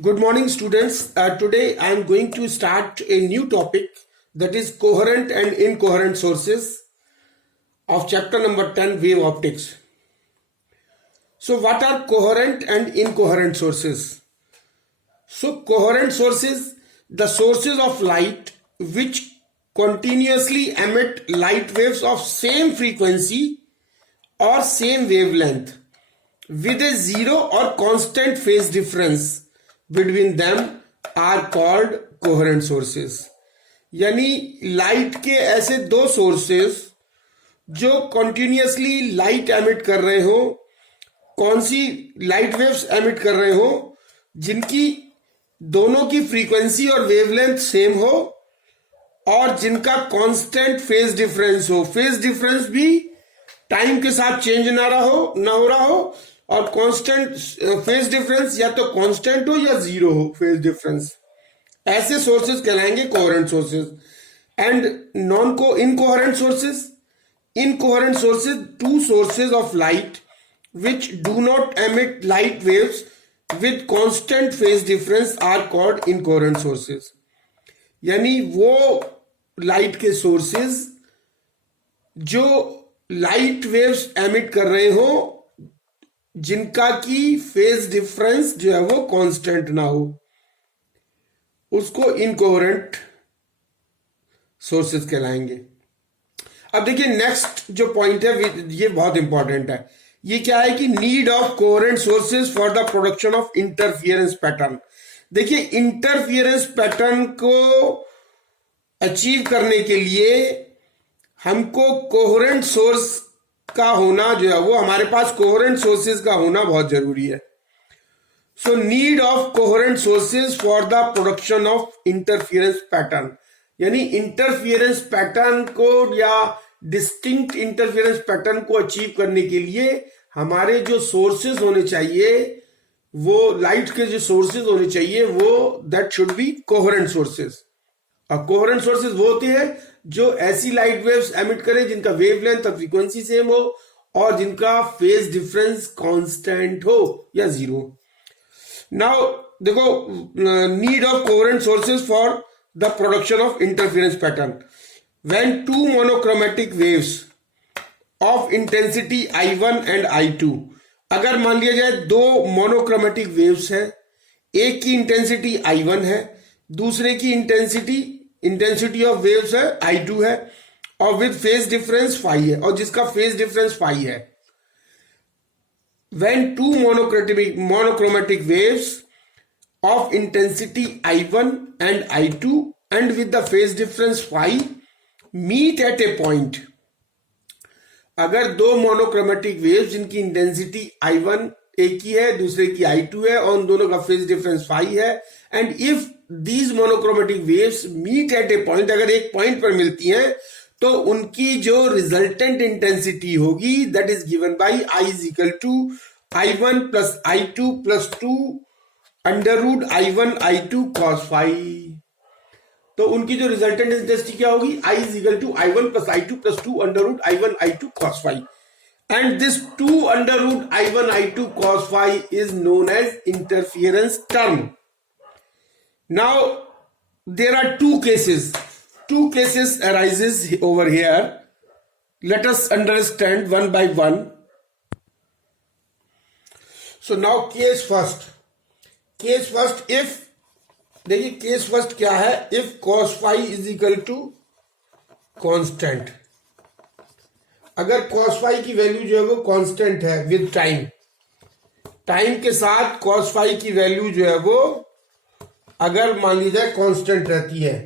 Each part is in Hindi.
Good morning, students. Today I am going to start a new topic, that is coherent and incoherent sources of chapter number 10, wave optics. So what are coherent and incoherent sources? So coherent sources, the sources of light which continuously emit light waves of same frequency or same wavelength with a zero or constant phase difference between them are called coherent sources. यानी लाइट के ऐसे दो सोर्सेस जो कंटिन्यूअसली लाइट एमिट कर रहे हो, कौन सी लाइट वेव्स एमिट कर रहे हो, जिनकी दोनों की फ्रीक्वेंसी और वेवलेंथ सेम हो और जिनका कांस्टेंट फेज डिफरेंस हो. फेज डिफरेंस भी टाइम के साथ चेंज ना हो रहा हो और कांस्टेंट फेज डिफरेंस या तो कांस्टेंट हो या जीरो हो फेज डिफरेंस. ऐसे सोर्सेस कहलाएंगे कोहेरेंट सोर्सेस. एंड नॉन को incoherent sources two sources of light which do not emit light waves with constant phase difference are called incoherent sources. यानी वो लाइट के सोर्सेस जो लाइट वेव्स एमिट कर रहे हो जिनका की फेज डिफरेंस जो है वो कांस्टेंट ना हो, उसको इनकोहेरेंट सोर्सेस कहलाएंगे. अब देखिए नेक्स्ट जो पॉइंट है ये बहुत इंपॉर्टेंट है. ये क्या है कि need of coherent sources for the production of interference pattern. देखिए इंटरफियरेंस पैटर्न को अचीव करने के लिए हमको कोहेरेंट सोर्स का होना जो है वो, हमारे पास कोहेरेंट सोर्सेज का होना बहुत जरूरी है. So need of coherent sources for the production of interference pattern, यानी इंटरफियरेंस पैटर्न को या डिस्टिंक्ट इंटरफेरेंस पैटर्न को अचीव करने के लिए हमारे जो सोर्सेज होने चाहिए, वो लाइट के जो सोर्सेज होने चाहिए वो that should B coherent sources. और कोहेरेंट सोर्सेज वो होते हैं जो ऐसी लाइट वेव्स एमिट करें जिनका वेवलेंथ और फ्रीक्वेंसी सेम हो और जिनका फेज डिफरेंस कांस्टेंट हो या जीरो. नाउ देखो, need of coherent sources for the production of interference pattern. When two monochromatic waves of intensity I1 and I2, अगर मान लिया जाए दो मोनोक्रोमेटिक वेव्स है, एक की इंटेंसिटी I1 है, दूसरे की इंटेंसिटी ऑफ वेव्स है I2 है और विद फेज डिफरेंस फाई है और जिसका फेज डिफरेंस फाई है. When two monochromatic waves of intensity I1 and I2 and with the phase difference phi meet at a point, अगर दो मोनोक्रोमेटिक वेव्स जिनकी इंटेंसिटी I1 एक ही है दूसरे की I2 है और उन दोनों का फेज डिफरेंस फाई है, and if these monochromatic waves meet at a point, अगर एक पॉइंट पर मिलती हैं तो उनकी जो रिजल्टेंट इंटेंसिटी होगी that is given by I is equal to I1 plus I2 plus 2 under root I1 I2 cos phi. तो उनकी जो रिजल्टेंट इंटेंसिटी क्या होगी, I is equal to I1 plus I2 plus 2 under root I1 I2 cos phi. And this 2 under root I1 I2 cos phi is known as interference term. Now there are two cases arises over here. Let us understand one by one. So now case first, if देखिए केस फर्स्ट क्या है, if cos phi is equal to constant. अगर cos फाई की वैल्यू जो है वो कांस्टेंट है विद टाइम के साथ cos फाई की वैल्यू जो है वो अगर मान ली जाए कांस्टेंट रहती है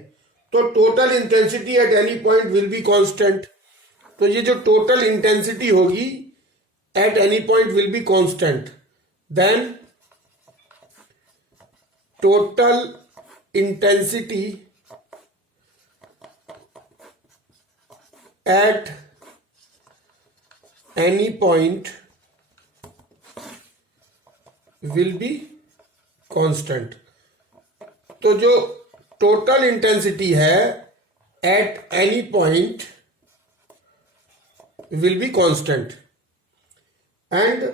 तो total intensity at any point will be constant. तो ये जो टोटल इंटेंसिटी होगी at any point will be constant. Then total intensity at any point will be constant. तो जो टोटल इंटेंसिटी है at any point will be constant and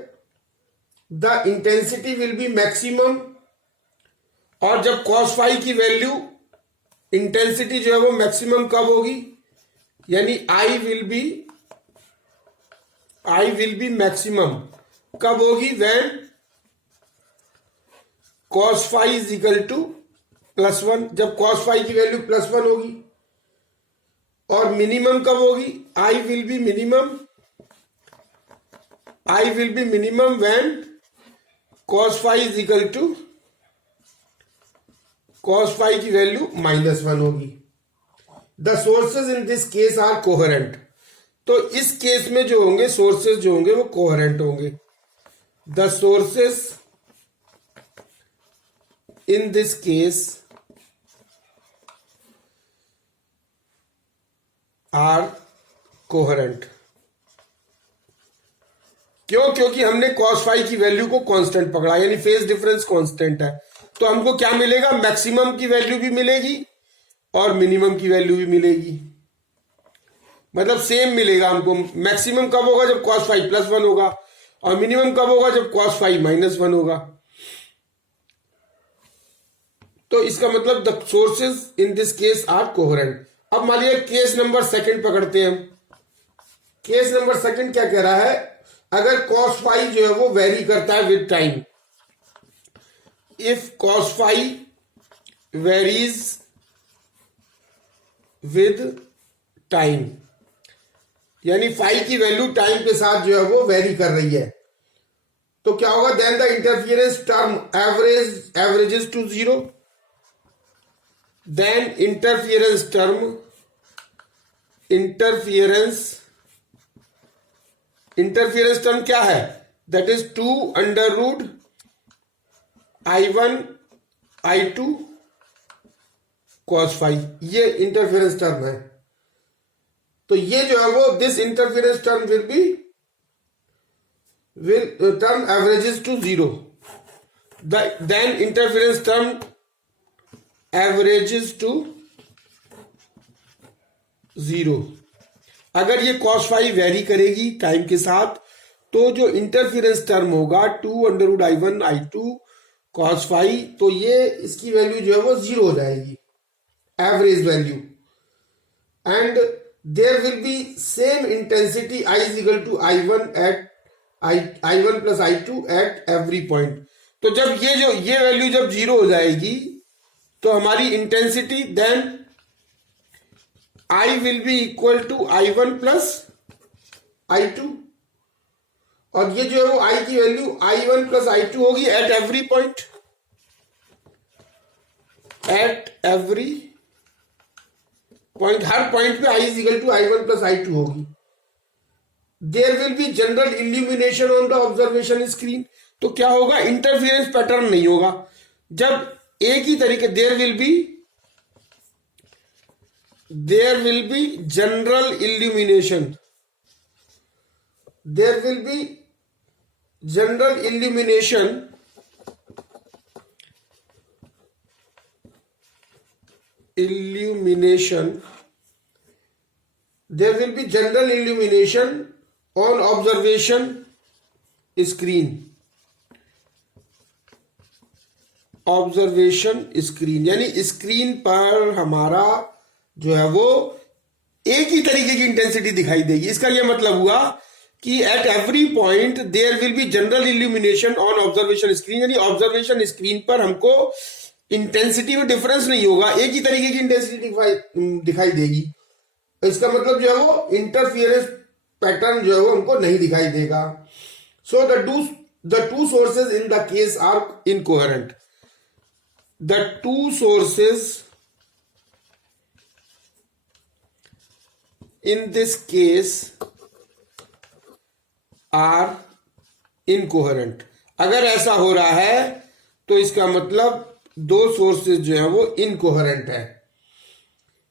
the intensity will be maximum और जब cos फाई की वैल्यू इंटेंसिटी जो है वो मैक्सिमम कब होगी, यानी आई विल बी मैक्सिमम कब होगी, when cos phi is equal to +1, जब cos फाई की वैल्यू +1 होगी। और मिनिमम कब होगी, I will be minimum when cos phi is equal to cos phi की वैल्यू -1 होगी। The sources in this case are coherent, तो इस केस में जो होंगे सोर्सेज जो होंगे वो कोहेरेंट होंगे। The sources in this case are coherent. क्यों, क्योंकि हमने cos फाई की वैल्यू को कांस्टेंट पकड़ा, यानी फेज डिफरेंस कांस्टेंट है, तो हमको क्या मिलेगा, मैक्सिमम की वैल्यू भी मिलेगी और मिनिमम की वैल्यू भी मिलेगी, मतलब सेम मिलेगा हमको। मैक्सिमम कब होगा, जब cos फाई +1 होगा, और मिनिमम कब होगा, जब cos फाई -1 होगा। तो इसका मतलब the sources in this case are coherent. अब मान लिया केस नंबर सेकंड पकड़ते हैं हम। केस नंबर सेकंड क्या कह रहा है, अगर cos फाई जो है वो वेरी करता है with time, if cos phi varies with time, यानी फाई की वैल्यू टाइम के साथ जो है वो वेरी कर रही है, तो क्या होगा, then the interference term averages to 0, then interference term क्या है, that is 2 √I1 I2 cos phi, ये इंटरफियरेंस टर्म है। तो ये जो है वो this interference term will term averages to 0, then interference term averages to 0। अगर ये cos फाई वेरी करेगी टाइम के साथ, तो जो इंटरफियरेंस टर्म होगा 2 √I1 I2 cos फाई, तो ये इसकी वैल्यू जो है वो 0 हो जाएगी, average value, and there will be same intensity I is equal to I1 plus I2 at every point। तो जब ये वैल्यू जब 0 हो जाएगी, तो हमारी intensity then I will be equal to I1 plus I2, और ये जो है वो I की वैल्यू I1 प्लस I2 होगी एट एवरी पॉइंट, हर पॉइंट पे I is equal to I1 plus I2 होगी। There will be general illumination on the observation screen, तो क्या होगा, इंटरफियरेंस पैटर्न नहीं होगा। जब एक ही तरीके there will be general illumination, on observation screen, यानी स्क्रीन पर हमारा जो है वो एक ही तरीके की इंटेंसिटी दिखाई देगी। इसका यह मतलब हुआ कि at every point there will be general illumination on observation screen, यानी ऑब्जर्वेशन स्क्रीन पर हमको इंटेंसिटी में डिफरेंस नहीं होगा, एक ही तरीके की इंटेंसिटी दिखाई देगी। इसका मतलब जो है वो इंटरफियरेंस पैटर्न जो है वो हमको नहीं दिखाई देगा। So the two sources in the case are incoherent. The two sources in this case are incoherent. अगर ऐसा हो रहा है तो इसका मतलब दो सोर्सेज जो है वो इनकोहेरेंट है।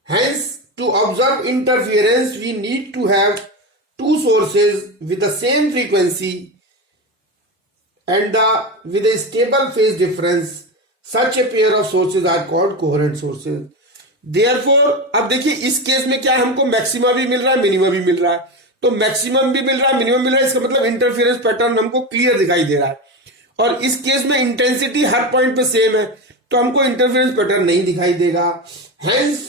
Hence to observe interference we need to have two sources with the same frequency and with a stable phase difference. Such a pair of sources are called coherent sources. Therefore अब देखिए इस केस में क्या हमको मैक्सिमा भी मिल रहा है, मिनिमा भी मिल रहा है। तो मैक्सिमम भी मिल रहा है, मिनिमम मिल रहा है, इसका मतलब इंटरफेरेंस पैटर्न हमको क्लियर दिखाई दे रहा है। और इस केस में इंटेंसिटी हर पॉइंट पे सेम है, तो हमको इंटरफेरेंस पैटर्न नहीं दिखाई देगा। Hence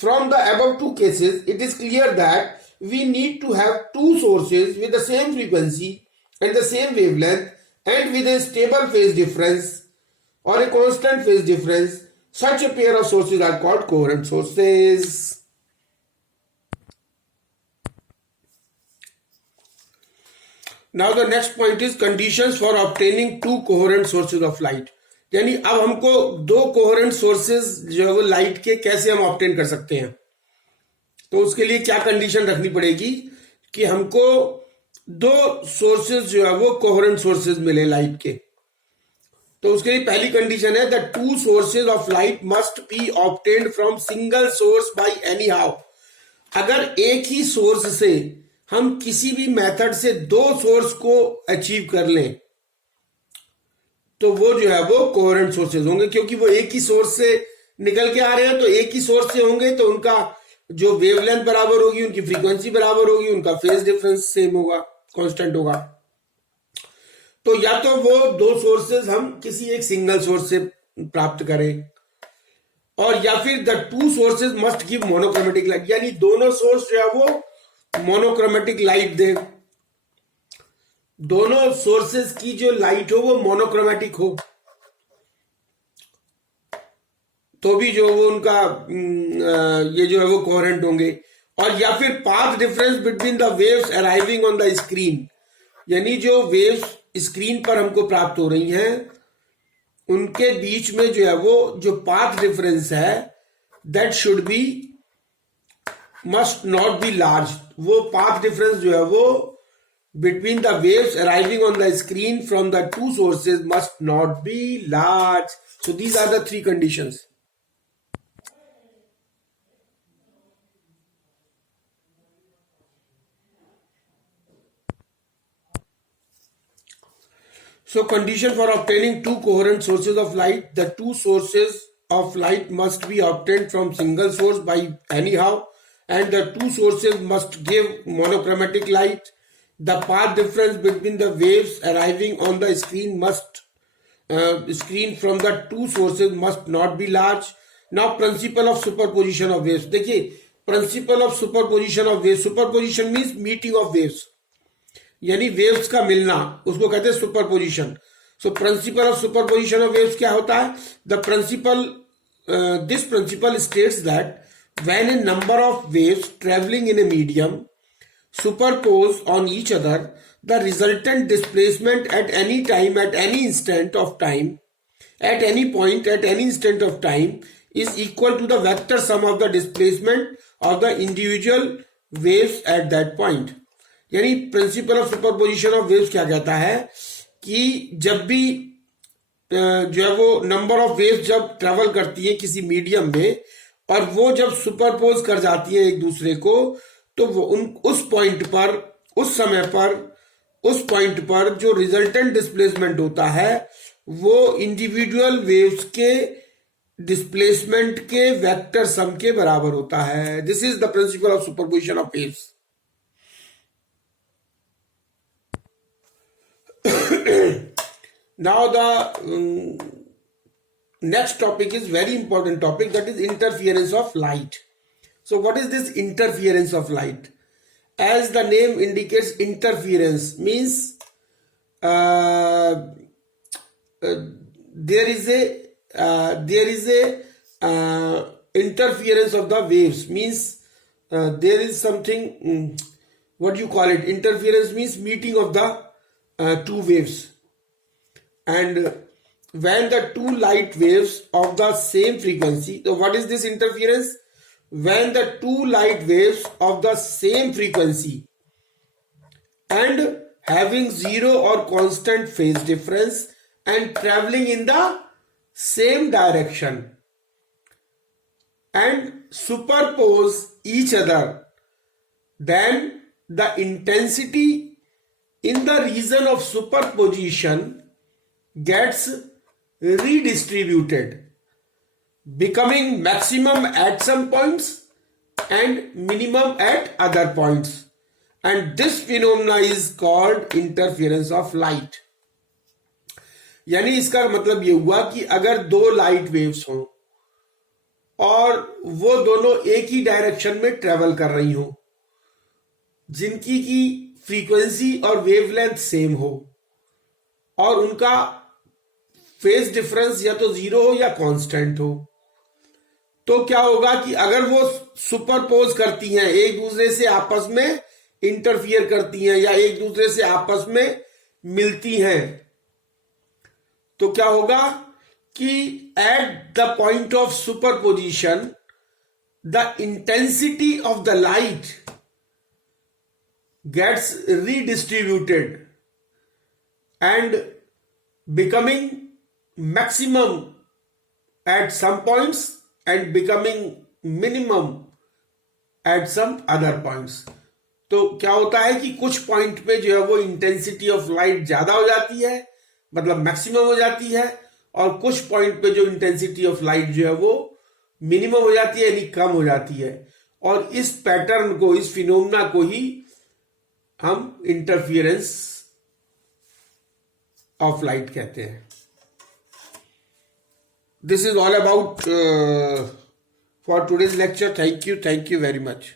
from the above two cases it is clear that we need to have two sources with the same frequency and the same wavelength and with a stable phase difference or a constant phase difference. Such a pair of sources are called coherent sources. Now the next point is conditions for obtaining two coherent sources of light. यानी अब हमको दो coherent sources जो है वो light के कैसे हम obtain कर सकते हैं। तो उसके लिए क्या कंडीशन रखनी पड़ेगी कि हमको दो sources जो है वो coherent sources मिले light के। तो उसके लिए पहली कंडीशन है the two sources of light must be obtained from single source by any how. अगर एक ही सोर्स से हम किसी भी मेथड से दो सोर्स को अचीव कर लें तो वो जो है वो कोहेरेंट सोर्सेज होंगे, क्योंकि वो एक ही सोर्स से निकल के आ रहे हैं। तो एक ही सोर्स से होंगे तो उनका जो वेवलेंथ बराबर होगी, उनकी फ्रीक्वेंसी बराबर होगी, उनका फेज डिफरेंस सेम होगा, कांस्टेंट होगा। तो या तो वो दो सोर्सेज हम किसी एक सिंगल सोर्स से प्राप्त करें, और या फिर the two sources must give monochromatic light, यानी दोनों सोर्स जो है वो मोनोक्रोमेटिक लाइट दे। दोनों सोर्सेज की जो लाइट हो वो मोनोक्रोमेटिक हो, तो भी जो वो उनका ये जो है वो कोहेरेंट होंगे। और या फिर path difference between the waves arriving on the screen, यानी जो वेव्स स्क्रीन पर हमको प्राप्त हो रही हैं उनके बीच में जो है वो जो पाथ डिफरेंस है that should be must not be large. वो पाथ डिफरेंस जो है वो between the waves arriving on the screen from the two sources must not be large. So these are the three conditions. So condition for obtaining two coherent sources of light, the two sources of light must be obtained from single source by anyhow, and the two sources must give monochromatic light. The path difference between the waves arriving on the screen screen from the two sources must not be large. Now principle of superposition of waves. देखिए principle of superposition of waves. Superposition means meeting of waves. यानी वेव्स का मिलना, उसको कहते हैं superposition. So principle of superposition of waves क्या होता है? The principle this principle states that when a number of waves travelling in a medium superpose on each other the resultant displacement at any time at any instant of time at any point at any instant of time is equal to the vector sum of the displacement of the individual waves at that point. यानी principle of superposition of waves क्या कहता है कि जब भी जो है वो नंबर ऑफ वेव्स जब ट्रेवल करती है किसी मीडियम में और वो जब सुपरपोज कर जाती है एक दूसरे को, तो वो उस पॉइंट पर, उस समय पर, उस पॉइंट पर जो रिजल्टेंट डिस्प्लेसमेंट होता है वो इंडिविजुअल वेव्स के डिस्प्लेसमेंट के वेक्टर सम के बराबर होता है। This is the principal of superposition of waves. Now the next topic is very important topic, that is interference of light. So what is this interference of light? As the name indicates, interference means there is a interference of the waves, means there is something, what you call it, interference means meeting of the two waves. And when the two light waves of the same frequency, so what is this interference? When the two light waves of the same frequency and having zero or constant phase difference and traveling in the same direction and superpose each other, then the intensity in the region of superposition gets redistributed, becoming maximum at some points and minimum at other points, and this phenomena is called interference of light. यानी इसका मतलब ये हुआ कि अगर दो लाइट वेव्स हों और वो दोनों एक ही डायरेक्शन में ट्रेवल कर रही हो, जिनकी की फ्रीक्वेंसी और वेवलेंथ सेम हो और उनका फेज डिफरेंस या तो जीरो हो या कांस्टेंट हो, तो क्या होगा कि अगर वो सुपरपोज करती हैं, एक दूसरे से आपस में इंटरफियर करती हैं या एक दूसरे से आपस में मिलती हैं, तो क्या होगा कि at the point of superposition the intensity of the light gets redistributed and becoming maximum at some points and becoming minimum at some other points. तो क्या होता है कि कुछ पॉइंट पे जो है वो इंटेंसिटी ऑफ लाइट ज्यादा हो जाती है, मतलब मैक्सिमम हो जाती है, और कुछ पॉइंट पे जो इंटेंसिटी ऑफ लाइट जो है वो मिनिमम हो जाती है, यानी कम हो जाती है। और इस पैटर्न को, इस फिनोमेना को ही हम इंटरफियरेंस ऑफ लाइट कहते हैं। This is all about for today's lecture. Thank you very much.